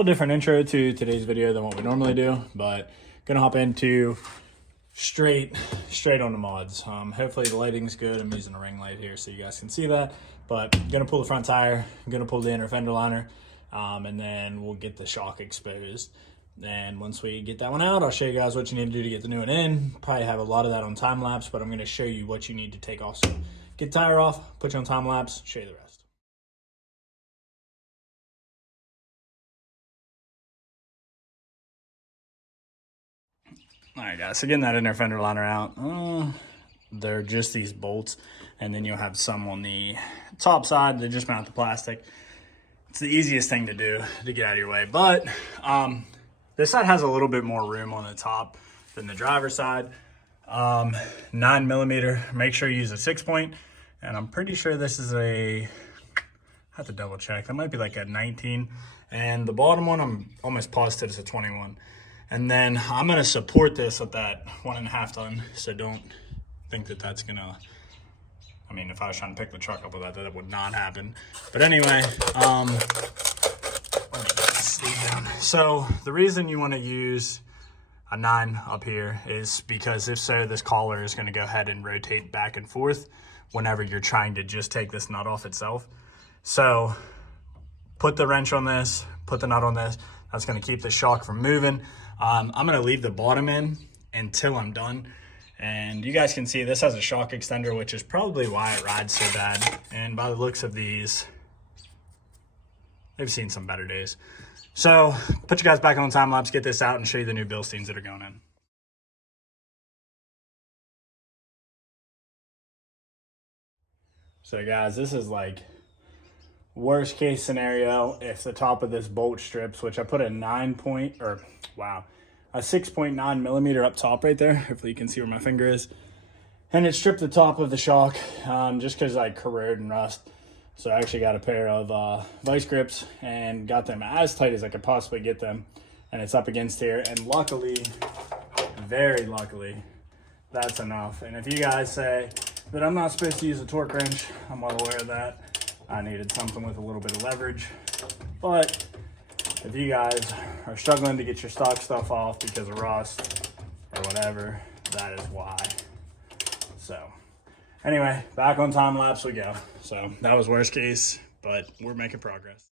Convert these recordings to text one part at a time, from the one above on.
little different intro to today's video than what we normally do, but gonna hop into straight on the mods. Hopefully the lighting's good. I'm using a ring light here so you guys can see that, but gonna pull the front tire, gonna pull the inner fender liner, and then we'll get the shock exposed. And once we get that one out, I'll show you guys what you need to do to get the new one in. Probably have a lot of that on time lapse, but I'm going to show you what you need to take off. So get the tire off, put you on time lapse, show you the rest. All right, guys, so getting that inner fender liner out, they're just these bolts, and then you'll have some on the top side. They just mount the plastic. It's the easiest thing to do to get out of your way, but this side has a little bit more room on the top than the driver's side. 9mm, make sure you use a 6-point. And I'm pretty sure this is I have to double check. That might be like a 19. And the bottom one, I'm almost positive it's a 21. And then I'm gonna support this with that 1.5 ton. So don't think that that's gonna, I mean, if I was trying to pick the truck up with that, that would not happen. But anyway, so the reason you want to use a 9 up here is because if so, this collar is going to go ahead and rotate back and forth whenever you're trying to just take this nut off itself. So put the wrench on this, put the nut on this. That's going to keep the shock from moving. I'm going to leave the bottom in until I'm done. And you guys can see this has a shock extender, which is probably why it rides so bad. And by the looks of these, they've seen some better days. So put you guys back on time lapse, get this out, and show you the new Bilsteins that are going in. So guys, this is like worst case scenario if the top of this bolt strips, which I put a 6.9mm up top right there. Hopefully you can see where my finger is. And it stripped the top of the shock just because I corroded and rust. So I actually got a pair of vice grips and got them as tight as I could possibly get them. And it's up against here. And luckily, very luckily, that's enough. And if you guys say that I'm not supposed to use a torque wrench, I'm well aware of that. I needed something with a little bit of leverage. But if you guys are struggling to get your stock stuff off because of rust or whatever, that is why. So anyway, back on time lapse we go. So that was worst case, but we're making progress.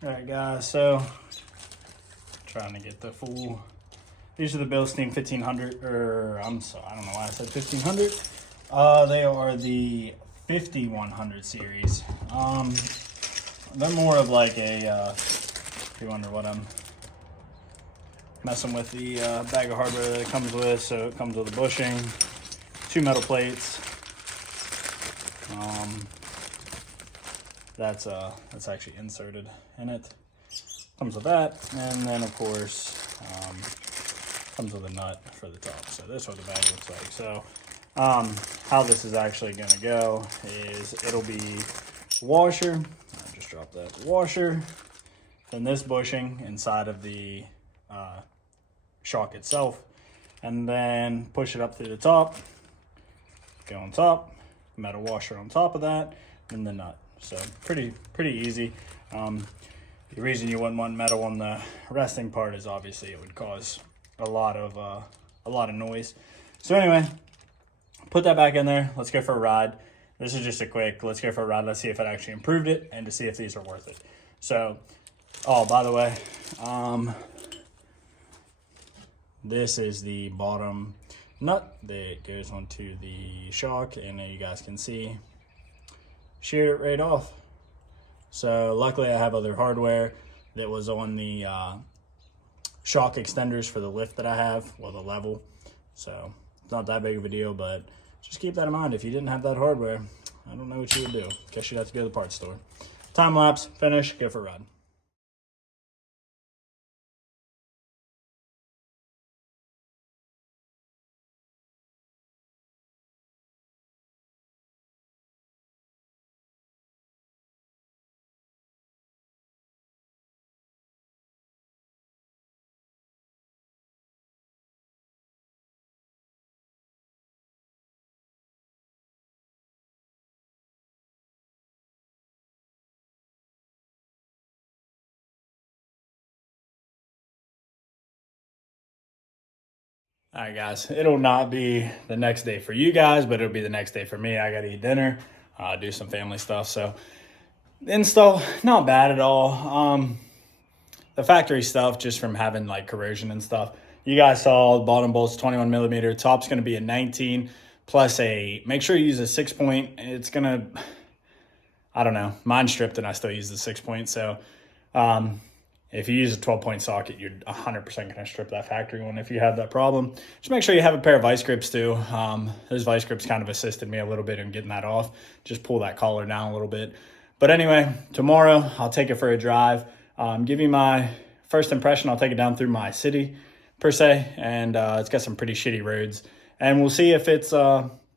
All right, guys, so trying to get the full. These are the Bilstein 1500, or I'm sorry, I don't know why I said 1500. They are the 5100 series. They're more of like a, if you wonder what I'm messing with, the bag of hardware that it comes with. So it comes with a bushing, 2 metal plates. That's actually inserted in it. Comes with that, and then of course, comes with a nut for the top. So this is what the bag looks like. So how this is actually going to go is it'll be washer. I just dropped that washer. Then this bushing inside of the shock itself, and then push it up through the top. Go on top, metal washer on top of that, and the nut. So pretty easy. The reason you wouldn't want metal on the resting part is obviously it would cause a lot of noise. So anyway, put that back in there. Let's go for a ride. This is just a quick, let's go for a ride. Let's see if it actually improved it and to see if these are worth it. So, oh, by the way, this is the bottom nut that goes onto the shock, and you guys can see, sheared it right off. So luckily I have other hardware that was on the shock extenders for the lift that I have, well, the level. So it's not that big of a deal, but just keep that in mind. If you didn't have that hardware, I don't know what you would do. Guess you'd have to go to the parts store. Time lapse, finish, go for a ride. All right, guys, it'll not be the next day for you guys, but it'll be the next day for me. I got to eat dinner, do some family stuff. So the install, not bad at all. The factory stuff, just from having like corrosion and stuff. You guys saw the bottom bolt's 21 millimeter. Top's going to be a 19 plus make sure you use a 6-point. It's going to, I don't know, mine stripped and I still use the 6-point. So if you use a 12-point socket, you're 100% going to strip that factory one if you have that problem. Just make sure you have a pair of vice grips too. Those vice grips kind of assisted me a little bit in getting that off. Just pull that collar down a little bit. But anyway, tomorrow I'll take it for a drive. Give you my first impression. I'll take it down through my city per se, and it's got some pretty shitty roads. And we'll see if it's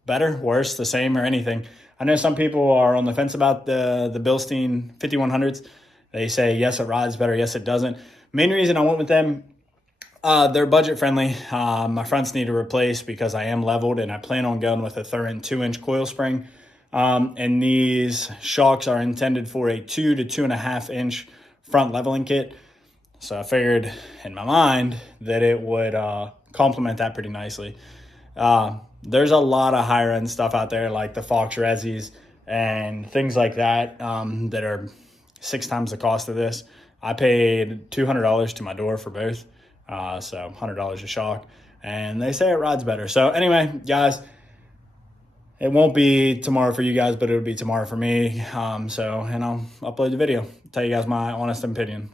better, worse, the same, or anything. I know some people are on the fence about the Bilstein 5100s. They say, yes, it rides better. Yes, it doesn't. Main reason I went with them, they're budget friendly. My fronts need to replace because I am leveled, and I plan on going with a Thurin 2-inch coil spring. And these shocks are intended for a 2 to 2.5 inch front leveling kit. So I figured in my mind that it would complement that pretty nicely. There's a lot of higher end stuff out there like the Fox Resis and things like that that are 6 times the cost of this. I paid $200 to my door for both. So $100 a shock. And they say it rides better. So anyway, guys, it won't be tomorrow for you guys, but it'll be tomorrow for me. And I'll upload the video. Tell you guys my honest opinion.